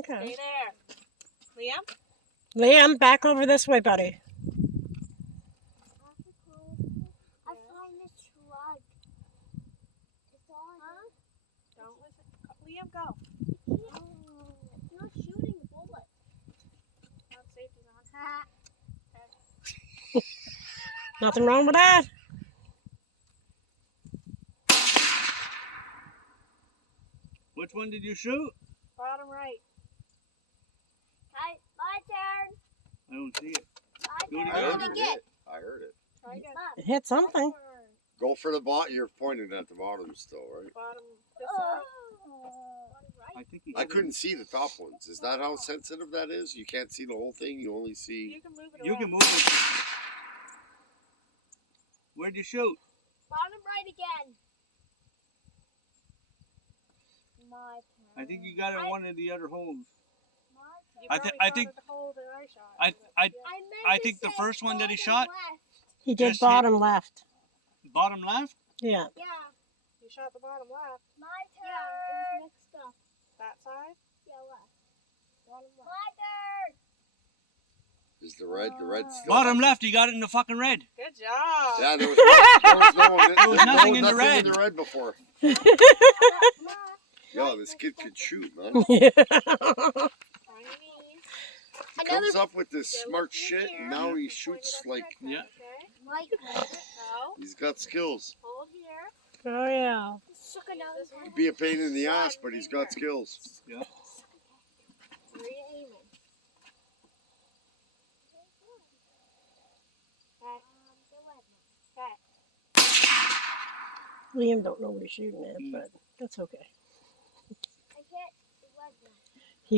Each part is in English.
Okay. Stay there. Liam? Liam, back over this way, buddy. I find the slug. It's on. Huh? Don't listen. Liam, go. It's not shooting the bullet. Oh, safety's on. Nothing wrong with that. Which one did you shoot? Bottom right. Hi, my turn. I don't see it. My Do it turn. I again. heard it hit. I heard it. Try again. It hit something. Go for the bottom. You're pointing at the bottom still, right? Bottom this side. I think he I couldn't see the top ones. Is that how sensitive that is? You can't see the whole thing. You only see. You can move it You around. can move it. Where'd you shoot? Bottom right again. My turn. I think you got it in one of the other holes. My turn. You I probably I shot think- at the hole that I shot. I- but I- yeah. meant I to think the say first one that he bottom shot- left. He did Just hit. bottom left. Bottom left? Yeah. Yeah, You shot the bottom left. my turn. Yeah, it was mixed up. That side? Yeah, left. Bottom left. My turn. Is the red still? Bottom left. You got it in the fucking red. Good job. Yeah, there was no, nothing in the nothing red. in the red before. Yo, this kid could shoot, man. On your knees. He comes up with this smart shit, and now he shoots like Yeah. Okay. My turn. No. he's got skills. Hold here. Oh, yeah. Suck another one. He'd be a pain in the ass, but he's got skills. Where are you aiming? Okay. Liam don't know what he's shooting at, but that's okay. I hit the red one. He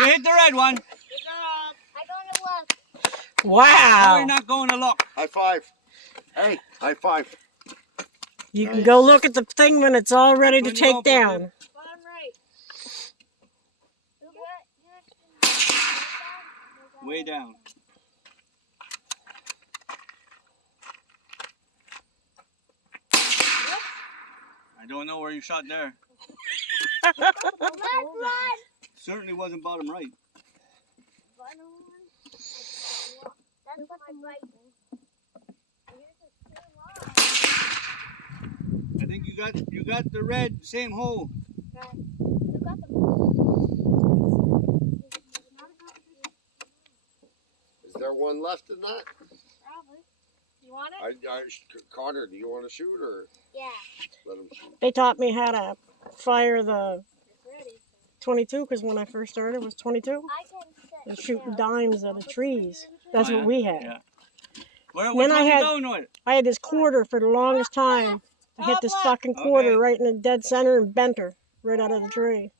You hit the red one. Good job. I gonna look. No, wow. you're not going to look. High five. Hey, high five. You can go look at the thing when it's all ready to When you go take for it. down. Bottom right. Way down. I don't know where you shot there. Red one. Certainly wasn't bottom right. Bottom one. That's my right one. I think you got the red same hole. You got the Is there one left in that? Probably. You want it? Connor, do you want to shoot or Yeah. let him shoot? They taught me how to fire the It's ready. 22 because when I first started it was 22. I can And sit shooting down. dimes out of trees. That's Oh, what yeah? we had. Yeah. Where Then which I one you had- going with? I had this quarter for the longest time. I hit this Top left. fucking quarter Okay. right in the dead center and bent her right out of the tree.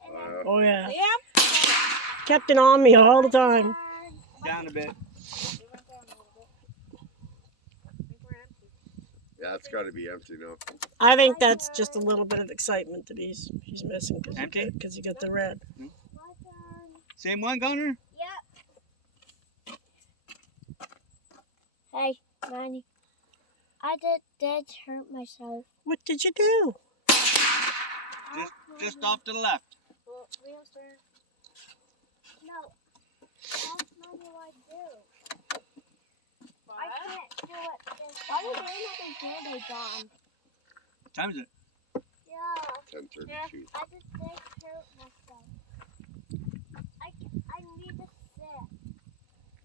Oh yeah. Liam? Kept it on me all the time. Down a bit. We went down a little bit. I think we're empty. Yeah, it's got to be empty now. I think that's just a little bit of excitement that he's missing Empty? because he got the red. My turn. Same one, Connor? Yep. Hey, Manny. I did hurt myself. What did you do? Just off to the left. Well, Liam's turn. No. That's not what I do. What? I can't do it this Why did they have a Band-Aid on? What time is it? Yeah. 10:32. I just did hurt myself. I need to sit.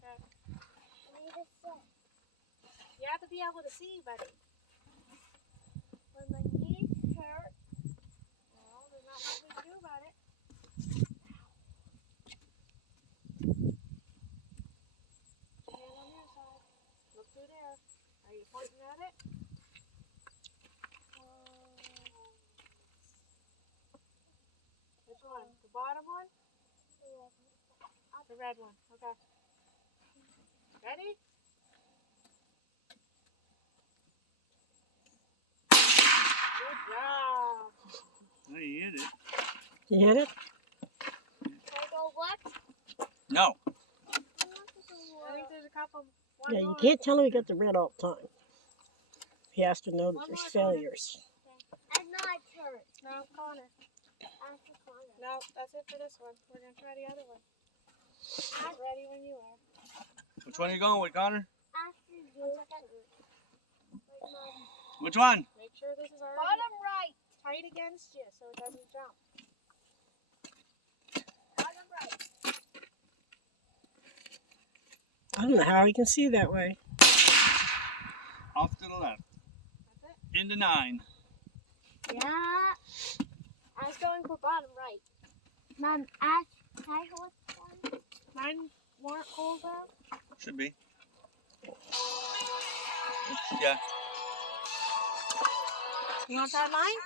Okay. I need to sit. You have to be able to see, buddy. When my knees hurt, Well, there's not much we can do about it. Put your hand on your side. Look through there. Are you pointing at it? Which one? The bottom one? The red one. Okay. Ready? Good job. Oh, you hit it. You hit it? can I go left? No. I think there's a couple. One Yeah, you more. can't tell him he got the red all the time. He has to know that there's failures. And not turn. No, Connor. After corner. No, that's it for this one. We're gonna try the other one. I'm ready when you are. Which one are you going with, Connor? After you. Which one? Make sure this is already Bottom right. tight against you so it doesn't jump. Bottom right. I don't know how he can see that way. Off to the left. That's Into 9. Yeah. it. I was going for bottom right. Mom, ask, can I hold one? 9 more holes out. Should be. Yeah. You want to try mine?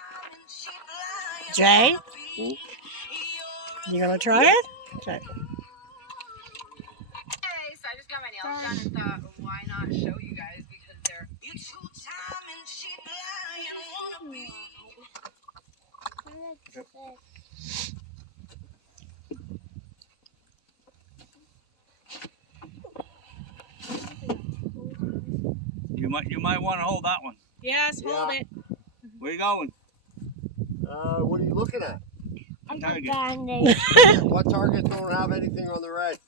Jay? You gonna try it? Okay. Hey, so I just got my nails done and thought, why not show you guys because they're. You might want to hold that one. Yes, hold Yeah. it. Where you going? What are you looking at? I Target. got Band-Aid. What targets don't have anything on the red?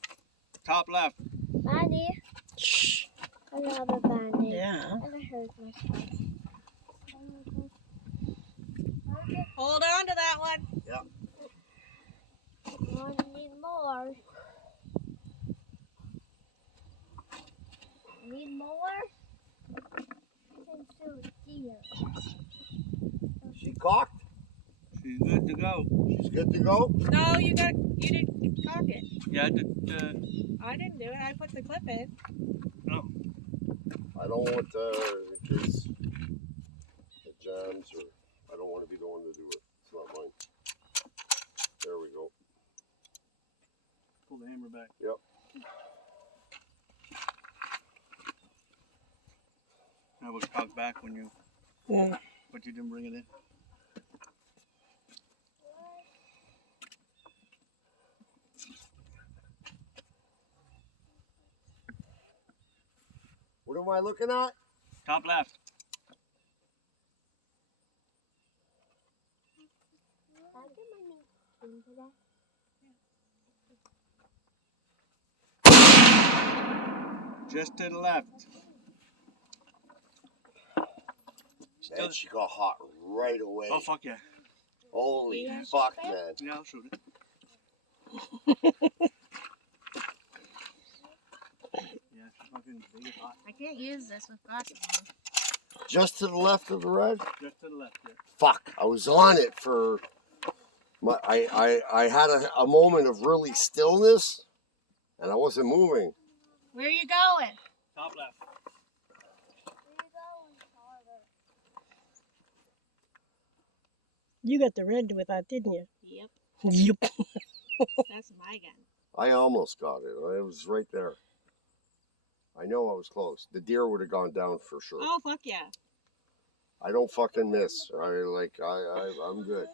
Top left. Band-Aid. Shh. I have a Band-Aid. Yeah. And I hurt myself. Hold on to that one. I need more. Need more? And so dear. She cocked. She's good to go. She's good to go. No, you didn't cock it. Yeah, I didn't do it. I put the clip in. I don't want in case it jams or I don't want to be the one to do it. It's not mine. There we go. pull the hammer back. Yep. I was cocked back when you, Yeah. but you didn't bring it in. What am I looking at? Top left. Just to the left. Still, Man, she got hot right away. oh fuck yeah. Holy Yeah. fuck, man. Yeah, I'll shoot it. Yeah, she's fucking big and hot. I can't use this with glasses on. Just to the left of the red? Just to the left, yeah. Fuck. I was on it for I had a moment of really stillness and I wasn't moving. Where are you going? Top left. You got the red with that, didn't you? Yep. Yep. That's my gun. I almost got it. It was right there. I know I was close. The deer would have gone down for sure. Oh, fuck yeah. I don't fucking miss. I'm good.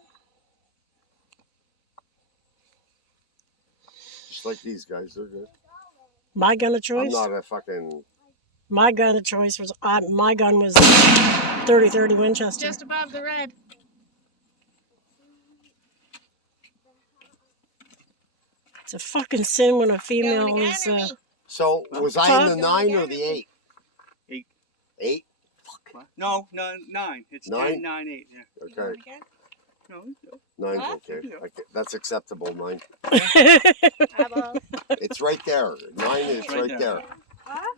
Just like these guys, they're good. My gun of I'm choice. not a fucking. My gun of choice was my gun was 30-30 Winchester. Just above the red. It's a fucking sin when a female Going is. again, or me? So was I in the Talk. 9 or the 8? 8. 8. What? No, 9. It's 9? 10, 9, 8. Yeah. You Okay, going again? No, 9's Huh? okay. That's acceptable. 9. Eyeball. It's right there. 9 is Right right there. there. Huh?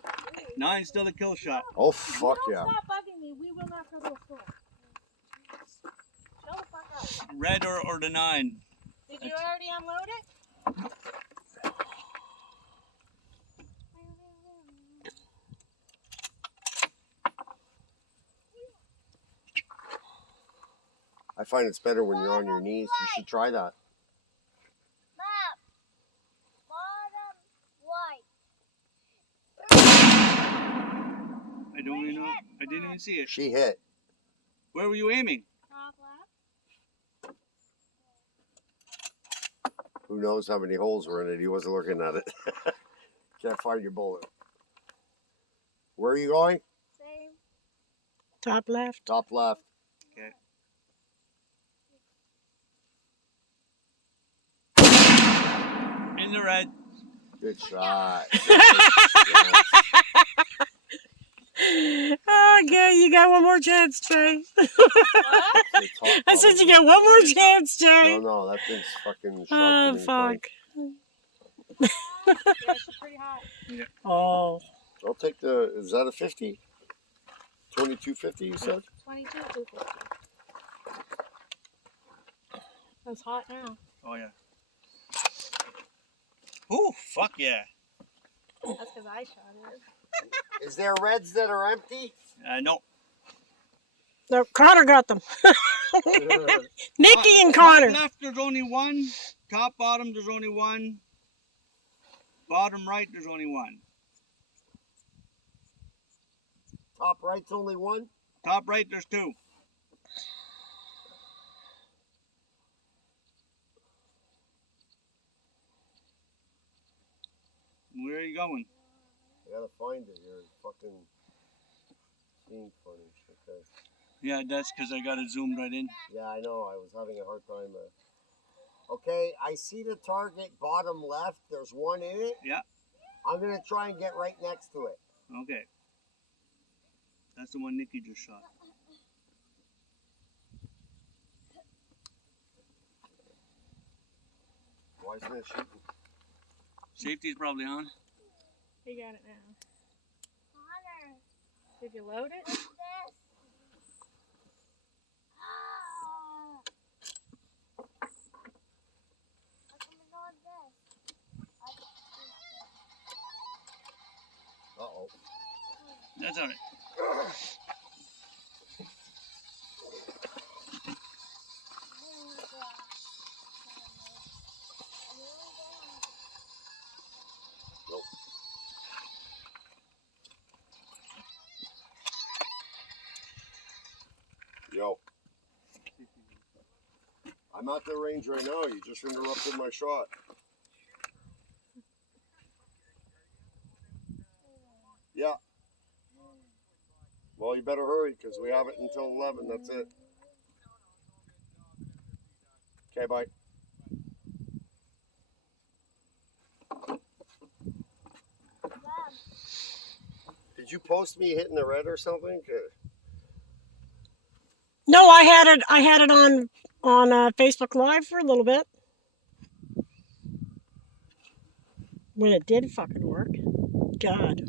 9's still a kill shot. Oh If fuck you yeah! don't stop bugging me, we will not go to a store. Chill the fuck out. Red or the 9. Did you already unload it? I find it's better when you're on your knees. You should try that. Map. Bottom right. I don't even know. I didn't even see it. She hit. Where were you aiming? Top left. Who knows how many holes were in it? He wasn't looking at it. Can't find your bullet. Where are you going? Same. Top left. Top left. Okay. the red. Good shot. Oh, okay, you got one more chance, Jay. I said you got one more chance, Jay. No, that thing's fucking shot. Oh, too many fuck. Yeah, she's pretty hot. Oh. I'll take the. Is that a 50? 2250, you said? 22, 250. That's hot now. Oh yeah. Ooh, fuck yeah. That's because I shot it. Is there reds that are empty? No. No, Connor got them. Nikki and Connor. Top left, there's only one. Top bottom, there's only one. Bottom right, there's only one. Top right's only one? Top right, there's two. Where are you going? I gotta find it. You're fucking seeing footage, okay? Yeah, that's because I got it zoomed right in. Yeah, I know. I was having a hard time. Okay, I see the target bottom left. There's one in it. Yeah. I'm gonna try and get right next to it. Okay. That's the one Nikki just shot. Why isn't it shooting? Safety's probably on. You got it now. Connor, Did you load it? what's this? Ah. How come it's not this? I just Uh-oh. That's alright. Nope. Yo. I'm at the range right now. You just interrupted my shot. Yeah. Well, you better hurry because we have it until 11. That's it. Okay, bye. Did you post me hitting the red or something? No, I had it on Facebook Live for a little bit. When it did fucking work. God.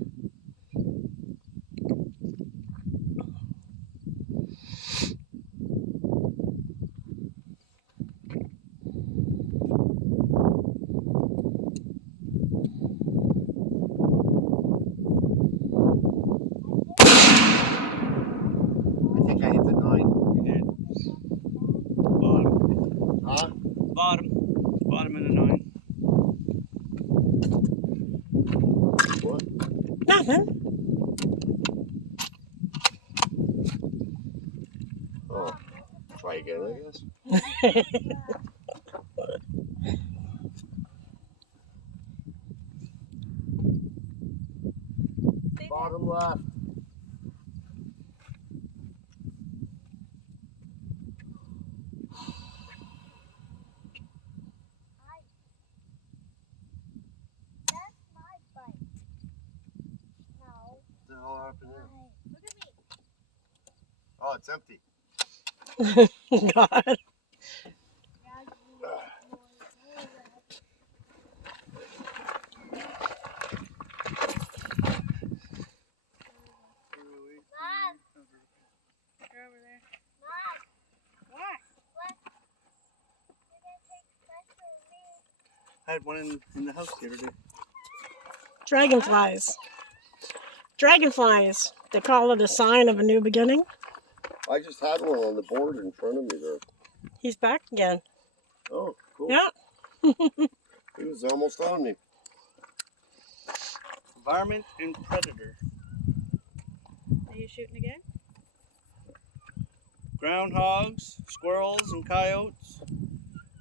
I think I hit the 9. You did. Bottom. Huh? Bottom. Bottom of the 9. What? Nothing. Oh. Try again, I guess. Bottom left. That's my bike. No. What the hell happened there? Look at me. Oh, it's empty. God. Mom, They're over there. Mom, What? you're gonna take picture of me. I had one in the house the other day. Dragonflies. Dragonflies. They call it a sign of a new beginning. I just had one on the board in front of me there. He's back again. Oh, cool. Yeah. He was almost on me. Varmint and predator. Are you shooting again? Groundhogs, squirrels, and coyotes.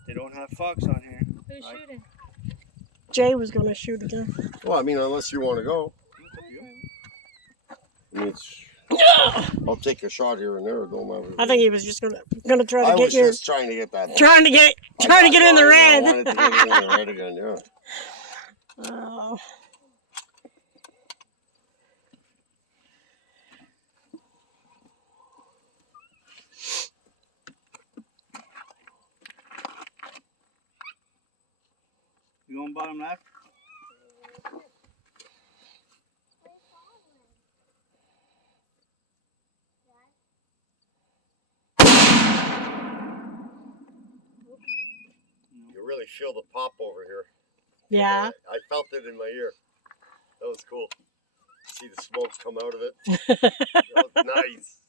They don't have fox on here. Who's Right. shooting? Jay was going to shoot again. Well, I mean, unless you want to go. I mean, I'll take a shot here and there. It don't matter. I think he was just gonna try to I get was your just trying to get that. trying to get in the I red. wanted to get in the red again, yeah. Oh. You going bottom left? You really feel the pop over here. Yeah. I felt it in my ear. That was cool. See the smoke come out of it. That was nice.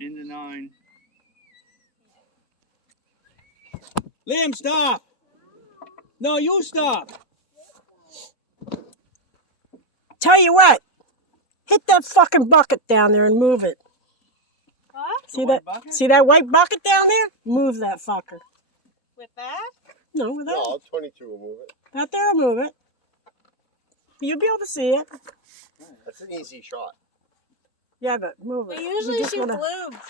Into 9. Liam, stop! No, you stop! Tell you what. Hit that fucking bucket down there and move it. What? See white that? bucket? See that white bucket down there? Move that fucker. With that? No, with that. No, 22 will move it. Out there, move it. You'll be able to see it. That's an easy shot. Yeah, but move it. They You usually just shoot wanna- balloons.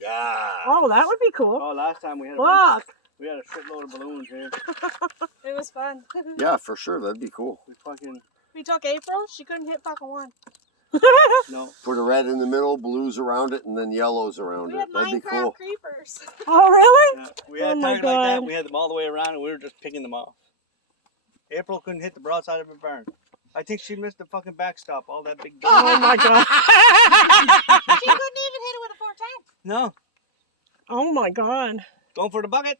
Yeah. Oh, that would be cool. Oh, last time we had Fuck. we had a shitload of balloons here. It was fun. Yeah, for sure. That'd be cool. We fucking We took April. She couldn't hit fucking one. no. Put a red in the middle, blues around it, and then yellows around We it. had That'd be Minecraft cool. creepers. Oh, really? Yeah, we had Oh my target like that. God. We had them all the way around, and we were just picking them off. April couldn't hit the broadside of her barn. I think she missed the fucking backstop. All that big. Oh my god. She couldn't even hit it with a 410. No, Oh my god. going for the bucket.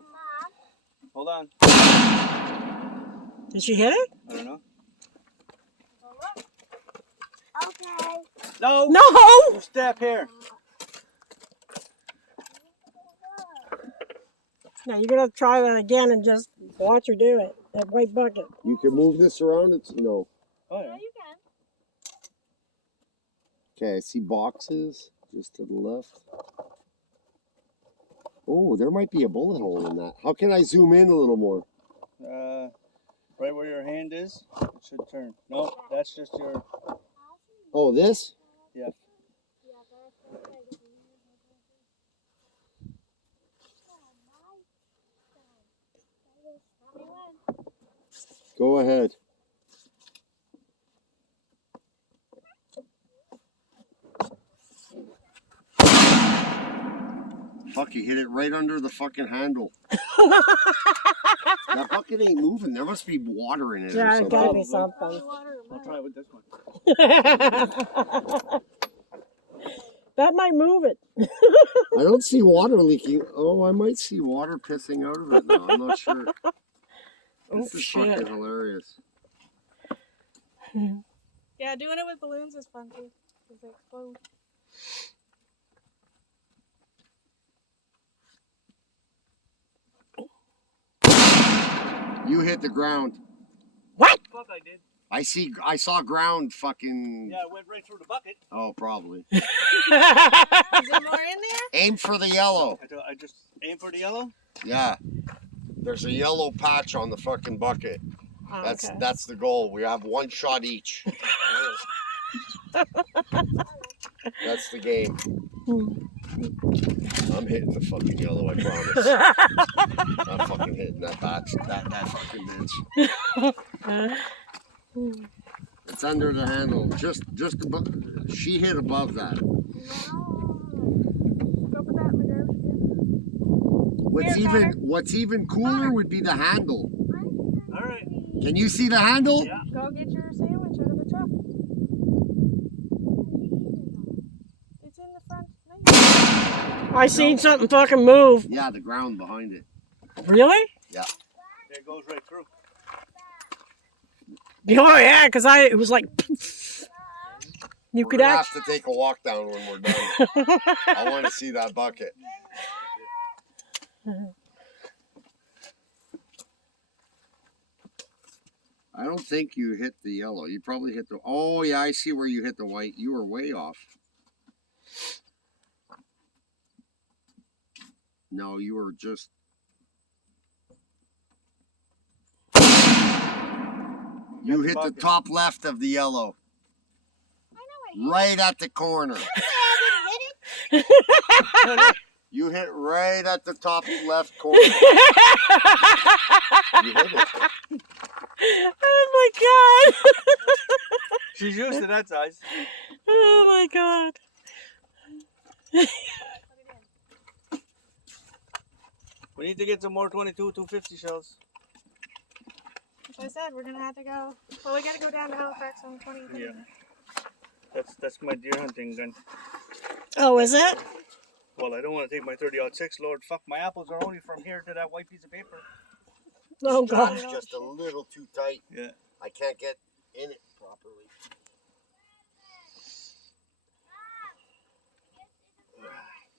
Mom, Hold on. Did she hit it? I don't know. okay. No. No. You step here. Now you're gonna try that again and just watch her do it. That white bucket. You can move this around. It's no. Oh Yeah, yeah. you can. Okay, I see boxes just to the left. Oh, there might be a bullet hole in that. How can I zoom in a little more? Right where your hand is, it should turn. No, that's just your. Oh, this? Yeah. Go ahead. Fuck, you hit it right under the fucking handle. That bucket ain't moving. There must be water in it Yeah, or it's gotta something. be something. I'll try it with this one. That might move it. I don't see water leaking. Oh, I might see water pissing out of it now. I'm not sure. Oh This is shit. fucking hilarious. Yeah, doing it with balloons is fun too. Because they explode. You hit the ground. What? Fuck, I did. I saw ground fucking. Yeah, it went right through the bucket. Oh, probably. Is there more in there? Aim for the yellow. I just aim for the yellow. Yeah. There's a yellow patch on the fucking bucket. Oh, That's okay. that's the goal. We have one shot each. That's the game. I'm hitting the fucking yellow, I promise. I'm fucking hitting that patch. That fucking bitch. It's under the handle. Just above. She hit above that. Go put that in the garbage can. What's even cooler would be the handle. All right. Can you see the handle? Yeah. Go get your sandwich out of the truck. It's in the front. No, I seen something fucking move. Yeah, the ground behind it. Really? It goes right through. Oh yeah, because it was like. You We're could gonna actually. have to take a walk down when we're done. I want to see that bucket. I don't think you hit the yellow. You probably hit the. Oh yeah, I see where you hit the white. You were way off. No, you were just. You hit the top left of the yellow. Right at the corner. You hit right at the top left corner. You hit it. Oh my god. She's used to that size. Oh my god. We need to get some more 22 250 shells. As I said, we're gonna have to go. Well, we gotta go down to Halifax on 20th. Yeah. That's my deer hunting gun. Oh, is it? Well, I don't want to take my 30-06. Lord, fuck, my apples are only from here to that white piece of paper. Oh Strap's god. just a little too tight. Yeah. I can't get in it properly.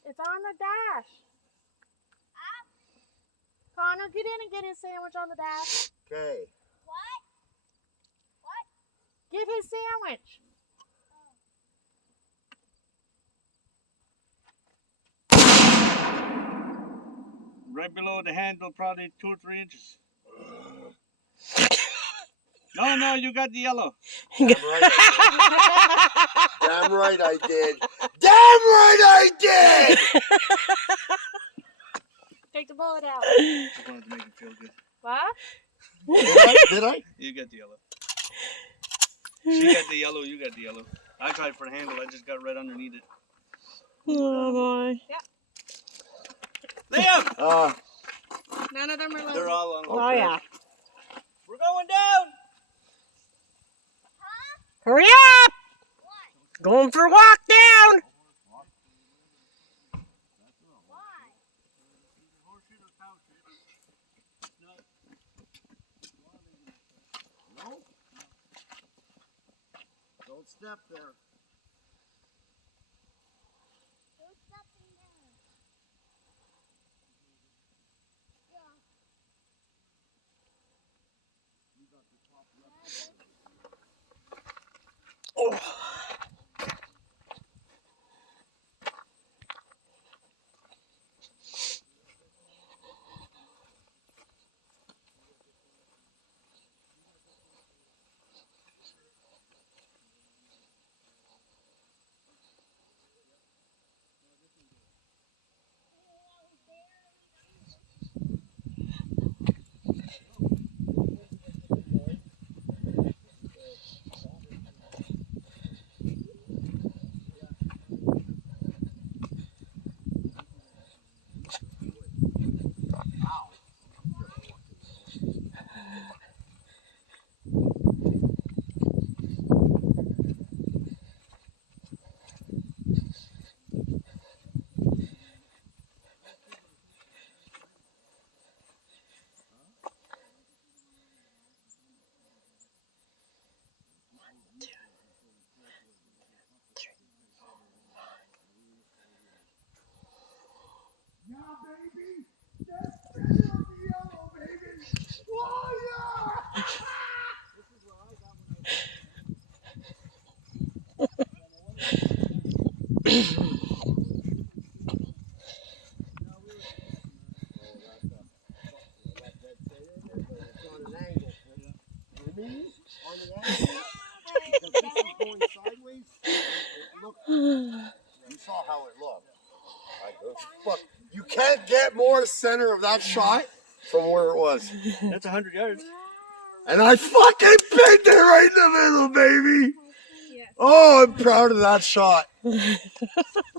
It's on the dash. Connor, get in and get his sandwich on the dash. Okay. Get his sandwich. Right below the handle, probably 2 or 3 inches. No, you got the yellow. Damn right. Damn right I did. Damn right I did! Take the bullet out. Just wanted to make it feel good. What? Did I? You got the yellow. She got the yellow, you got the yellow. I tried for the handle, I just got right underneath it. Oh boy. Liam! None of them are They're loaded. all on. Oh yeah. We're going down! Hurry up! Going for a walk down. No. Don't step there. You saw how it looked. Look, you can't get more center of that shot from where it was. That's 100 yards. And I fucking pinned it right in the middle, baby. Yes. Oh, I'm proud of that shot.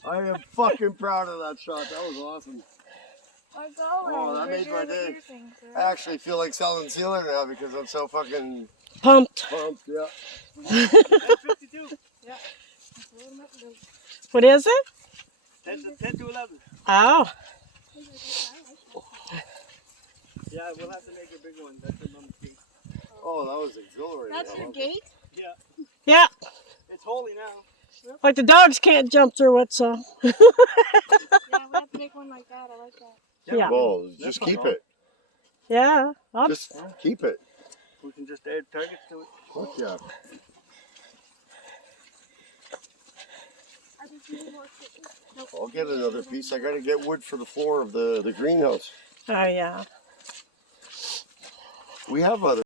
I am fucking proud of that shot. That was awesome. Let's go. Oh, that made my day. I actually feel like selling sealer now because I'm so fucking Pumped. pumped. Yeah. 52. What is it? 10 to 11. Oh. Yeah, we'll have to make a big one. That's the number 3. Oh, that was exhilarating. That's your gate? Yeah. Yeah. It's holy now. Like the dogs can't jump through it, so. Yeah, we have to make one like that. I like that. Yeah. Well, just keep it. Yeah. I'll- Just keep it. We can just add targets to it. Fuck yeah. I'll get another piece. I gotta get wood for the floor of the greenhouse. Oh, yeah. We have other